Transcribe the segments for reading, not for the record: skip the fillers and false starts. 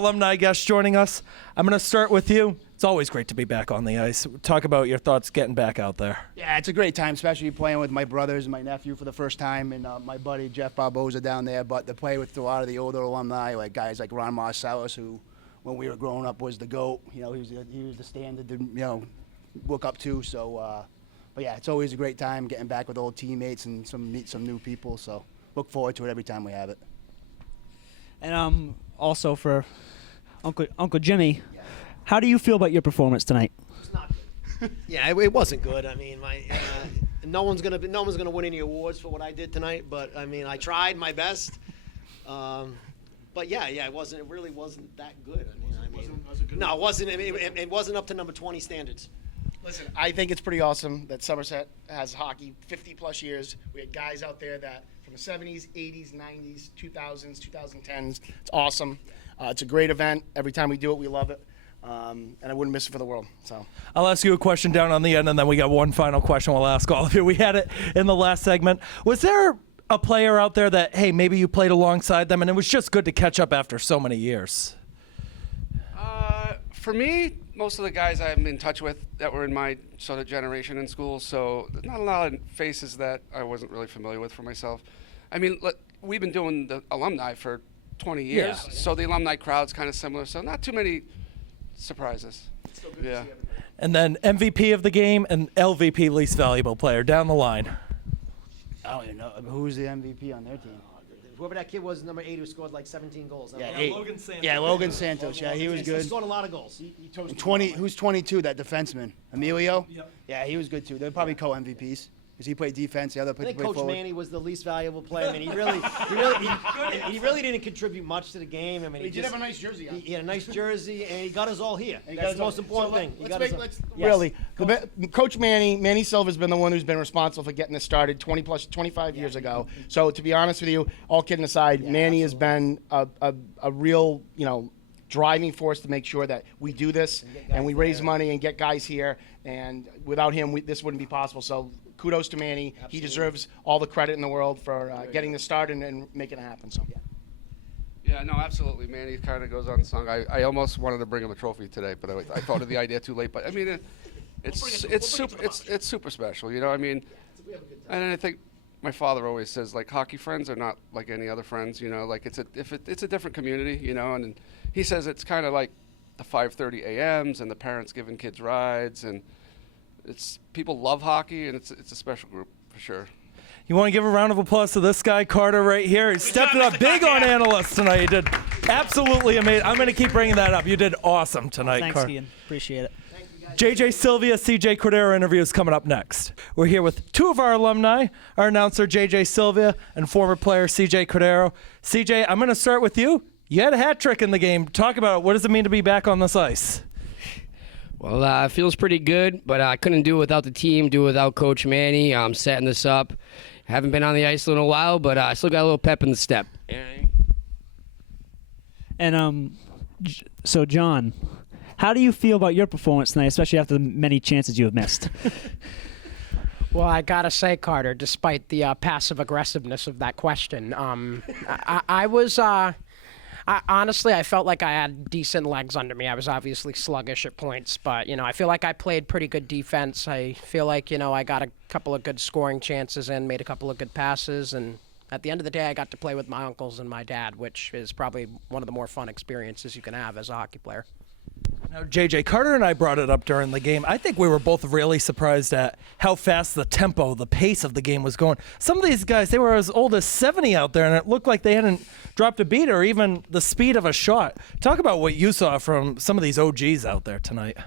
Alumni guests joining us. I'm going to start with you. It's always great to be back on the ice. Talk about your thoughts getting back out there. Yeah, it's a great time, especially playing with my brothers and my nephew for the first time, and my buddy Jeff Barboza down there. But to play with a lot of the older alumni, like guys like Ron Marcellus, who, when we were growing up, was the GOAT. You know, he was the standard to look up to. So, but yeah, it's always a great time getting back with old teammates and meet some new people. So, look forward to it every time we have it. And also for Uncle Jimmy, how do you feel about your performance tonight? It's not good. Yeah, it wasn't good. I mean, no one's gonna win any awards for what I did tonight. But I mean, I tried my best. But yeah, it really wasn't that good. No, it wasn't. It wasn't up to number 20 standards. Listen, I think it's pretty awesome that Somerset has hockey 50-plus years. We had guys out there that from the 70s, 80s, 90s, 2000s, 2010s. It's awesome. It's a great event. Every time we do it, we love it. And I wouldn't miss it for the world. So I'll ask you a question down on the end, and then we got one final question we'll ask all of you. We had it in the last segment. Was there a player out there that, hey, maybe you played alongside them, and it was just good to catch up after so many years? For me, most of the guys I'm in touch with that were in my sort of generation in school, so there's not a lot of faces that I wasn't really familiar with for myself. I mean, we've been doing the alumni for 20 years, so the alumni crowd's kind of similar, so not too many surprises. Yeah. And then MVP of the game and LVP, least valuable player, down the line. I don't even know who's the MVP on their team. Whoever that kid was, number 8, who scored like 17 goals. Logan Santos. Yeah, Logan Santos. Yeah, he was good. He scored a lot of goals. He And 20. Who's 22? That defenseman, Emilio. Yep. Yeah, he was good too. They're probably co-MVPs because he played defense. The other I played think Coach forward. Manny was the least valuable player. I mean, he really didn't contribute much to the game. I mean, he did have a nice jersey on. He had a nice jersey, and he got us all here. He That's got the us all- most important so thing. He let's got make- us all- let's- Yes. Really, Coach Manny Silva's been the one who's been responsible for getting this started 25 years ago. So to be honest with you, all kidding aside, Manny has been a real, driving force to make sure that we do this and we raise money and get guys here. And without him, this wouldn't be possible. So kudos to Manny. He deserves all the credit in the world for getting this started and making it happen. So. Yeah, no, absolutely. Manny kind of goes on the song. I almost wanted to bring him a trophy today, but I thought of the idea too late. But I mean, it's super special, I mean, and I think my father always says, like, hockey friends are not like any other friends, like it's a different community, and he says it's kind of like the 5:30 a.m.s and the parents giving kids rides, and people love hockey, and it's a special group for sure. You want to give a round of applause to this guy, Carter, right here. He stepped it up big on analysts tonight. You did absolutely amazing. I'm going to keep bringing that up. You did awesome tonight, Thanks, Carter. Keegan. Appreciate it. JJ Silvia, CJ Cordero interviews coming up next. We're here with two of our alumni, our announcer, JJ Silvia, and former player, CJ Cordero. CJ, I'm going to start with you. You had a hat trick in the game. Talk about it. What does it mean to be back on this ice? Well, it feels pretty good, but I couldn't do it without the team, do it without Coach Manny. I'm setting this up. Haven't been on the ice in a while, but I still got a little pep in the step. And so John, how do you feel about your performance tonight, especially after the many chances you have missed? Well, I gotta say, Carter, despite the passive aggressiveness of that question, honestly, I felt like I had decent legs under me. I was obviously sluggish at points, but, I feel like I played pretty good defense. I feel like, I got a couple of good scoring chances in, made a couple of good passes, and at the end of the day, I got to play with my uncles and my dad, which is probably one of the more fun experiences you can have as a hockey player. Now, JJ, Carter and I brought it up during the game. I think we were both really surprised at how fast the tempo, the pace of the game was going. Some of these guys, they were as old as 70 out there, and it looked like they hadn't dropped a beat or even the speed of a shot. Talk about what you saw from some of these OGs out there tonight.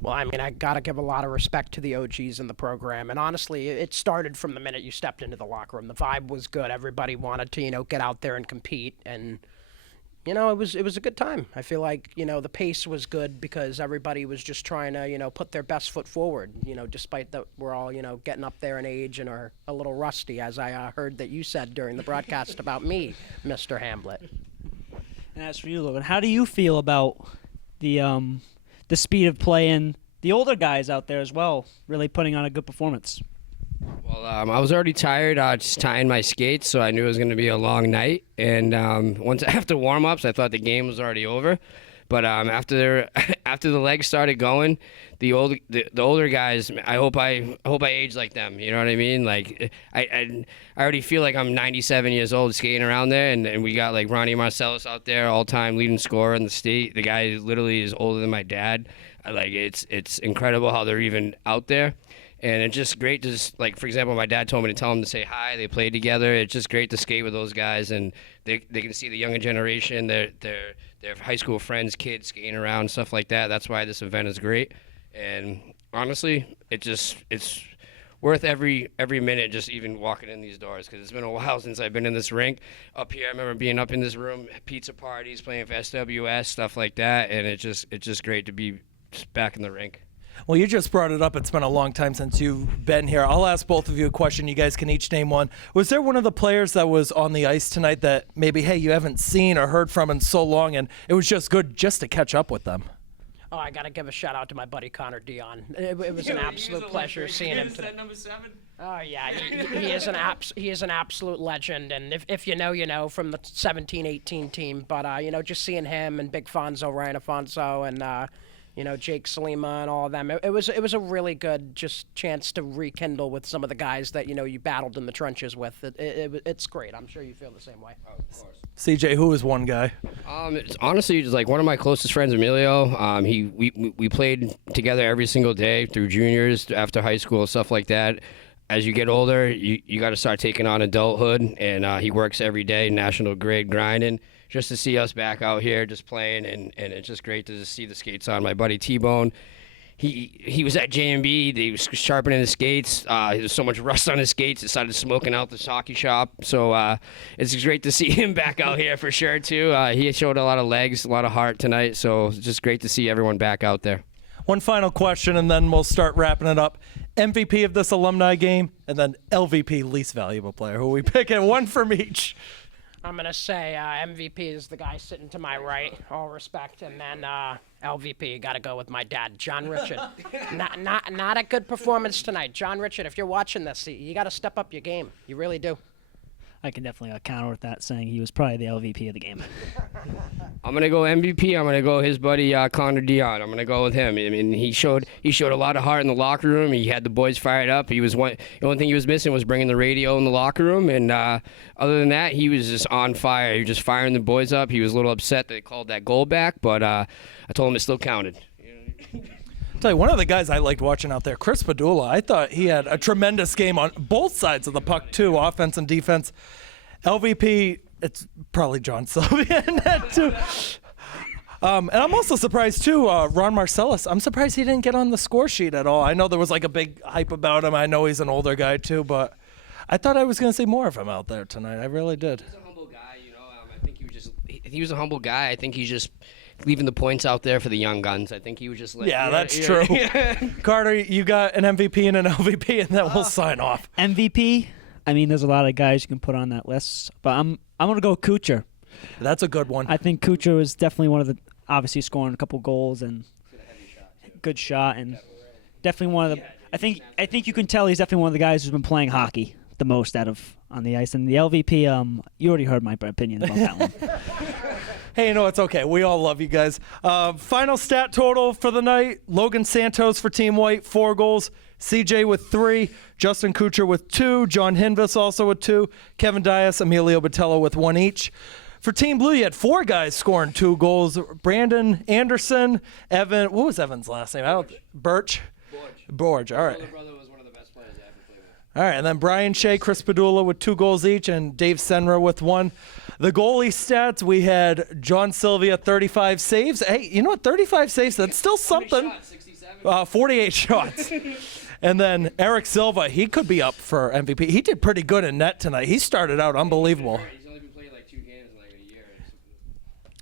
Well, I mean, I got to give a lot of respect to the OGs in the program. And honestly, it started from the minute you stepped into the locker room. The vibe was good. Everybody wanted to, get out there and compete. And, it was a good time. I feel like, the pace was good because everybody was just trying to, put their best foot forward, despite that we're all, getting up there in age and are a little rusty, as I heard that you said during the broadcast about me, Mr. Hamblett. And as for you, Logan, how do you feel about the speed of play and the older guys out there as well, really putting on a good performance? Well, I was already tired just tying my skates, so I knew it was going to be a long night. And once after warm-ups, I thought the game was already over. But after the legs started going, the older guys, I hope I age like them. You know what I mean? Like I already feel like I'm 97 years old skating around there, and we got like Ronnie Marcellus out there, all-time leading scorer in the state. The guy literally is older than my dad. Like it's incredible how they're even out there. And it's just great to just, like, for example, my dad told me to tell them to say hi. They played together. It's just great to skate with those guys, and they can see the younger generation, their high school friends, kids skating around, stuff like that. That's why this event is great. And honestly, it's worth every minute just even walking in these doors, because it's been a while since I've been in this rink. Up here, I remember being up in this room, pizza parties, playing for SWS, stuff like that, and it's just great to be just back in the rink. Well, you just brought it up. It's been a long time since you've been here. I'll ask both of you a question. You guys can each name one. Was there one of the players that was on the ice tonight that maybe, hey, you haven't seen or heard from in so long, and it was just good just to catch up with them? Oh, I got to give a shout out to my buddy Connor Dion. It was an absolute pleasure seeing him today. Number 7? Oh yeah, he is an absolute legend, and if you know, you know, from the 17-18 team. But you know, just seeing him and Big Fonzo, Ryan Afonso, and you know, Jake Salima and all of them. It was a really good just chance to rekindle with some of the guys that, you know, you battled in the trenches with. It's great. I'm sure you feel the same way. Oh, of course. CJ, who was one guy? It's honestly just like one of my closest friends, Emilio. We played together every single day through juniors, after high school, stuff like that. As you get older, you got to start taking on adulthood, and he works every day, national grid, grinding. Just to see us back out here just playing, and it's just great to just see the skates on. My buddy T-Bone, he was at J&B. He was sharpening his skates. There's so much rust on his skates. It started smoking out the hockey shop. So it's great to see him back out here for sure, too. He showed a lot of legs, a lot of heart tonight. So it's just great to see everyone back out there. One final question, and then we'll start wrapping it up. MVP of this alumni game, and then LVP, least valuable player. Who are we picking? One from each. I'm going to say MVP is the guy sitting to my right, all respect, and then LVP, got to go with my dad, John Richard. Not a good performance tonight. John Richard, if you're watching this, you got to step up your game. You really do. I can definitely counter with that, saying he was probably the LVP of the game. I'm gonna go MVP. I'm gonna go his buddy Connor Dion. I'm gonna go with him. I mean, he showed a lot of heart in the locker room. He had the boys fired up. The only thing he was missing was bringing the radio in the locker room. And other than that, he was just on fire. He was just firing the boys up. He was a little upset that they called that goal back, but I told him it still counted. I'll tell you, one of the guys I liked watching out there, Chris Padula, I thought he had a tremendous game on both sides of the puck, too, offense and defense. LVP, it's probably John Silvia in that, too. And I'm also surprised, too, Ron Marcellus. I'm surprised he didn't get on the score sheet at all. I know there was like a big hype about him. I know he's an older guy, too, but I thought I was going to see more of him out there tonight. I really did. He's a humble guy, you know. I think he was a humble guy. I think he's just leaving the points out there for the young guns. I think he was just like, yeah, that's true. Carter, you got an MVP and an LVP, and then we'll sign off. MVP, I mean, there's a lot of guys you can put on that list, but I'm going to go Kuchar. That's a good one. I think Kuchar was definitely one of the, obviously scoring a couple goals and good shot, and definitely one of the, I think you can tell he's definitely one of the guys who's been playing hockey the most out of on the ice. And the LVP, you already heard my opinion about that one. Hey, you know, it's okay. We all love you guys. Final stat total for the night. Logan Santos for Team White, 4 goals. CJ with 3. Justin Kuchar with 2. John Hinvis also with 2. Kevin Dias, Emilio Botello with 1 each. For Team Blue, you had 4 guys scoring 2 goals. Brandon Anderson, Evan, what was Evan's last name? Birch? Borge, all right. All right, and then Brian Shea, Chris Padula with 2 goals each, and Dave Senra with 1. The goalie stats, we had John Silvia, 35 saves. Hey, you know what? 35 saves, that's still something. 48 shots. And then Eric Silva, he could be up for MVP. He did pretty good in net tonight. He started out unbelievable. He's only been playing like 2 games in like a year.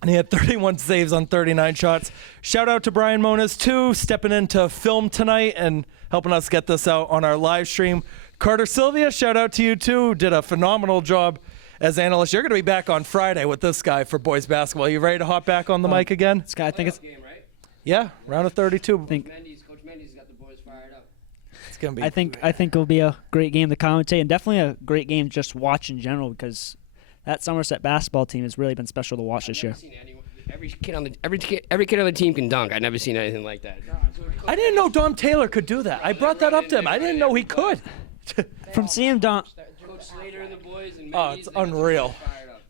And he had 31 saves on 39 shots. Shout out to Brian Moniz, too, stepping into film tonight and helping us get this out on our live stream. Carter Silvia, shout out to you, too. Did a phenomenal job as analyst. You're going to be back on Friday with this guy for boys basketball. You ready to hop back on the mic again? I think it's Game, right? Yeah, round of 32. think Coach Mendy's got the boys fired up. It's gonna be. I think it'll be a great game to commentate, and definitely a great game to just watch in general, because that Somerset basketball team has really been special to watch this year. Every kid on the team can dunk. I've never seen anything like that. I didn't know Dom Taylor could do that. I brought that up to him. I didn't know he could. From seeing Dom Oh, it's unreal.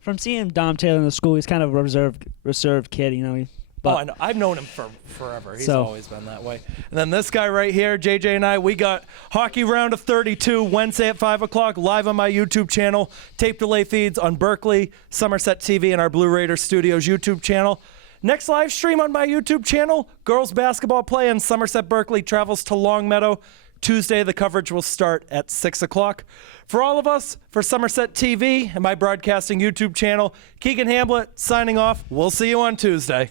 From seeing Dom Taylor in the school, he's kind of a reserved kid, you know. Oh, I know. I've known him for forever. He's So- always been that way. And then this guy right here, JJ and I, we got Hockey Round of 32 Wednesday at 5 o'clock live on my YouTube channel. Tape delay feeds on Berkeley, Somerset TV, and our Blue Raider Studios YouTube channel. Next live stream on my YouTube channel, girls basketball play in Somerset Berkley travels to Longmeadow. Tuesday, the coverage will start at 6 o'clock. For all of us, for Somerset TV and my broadcasting YouTube channel, Keegan Hamblett signing off. We'll see you on Tuesday.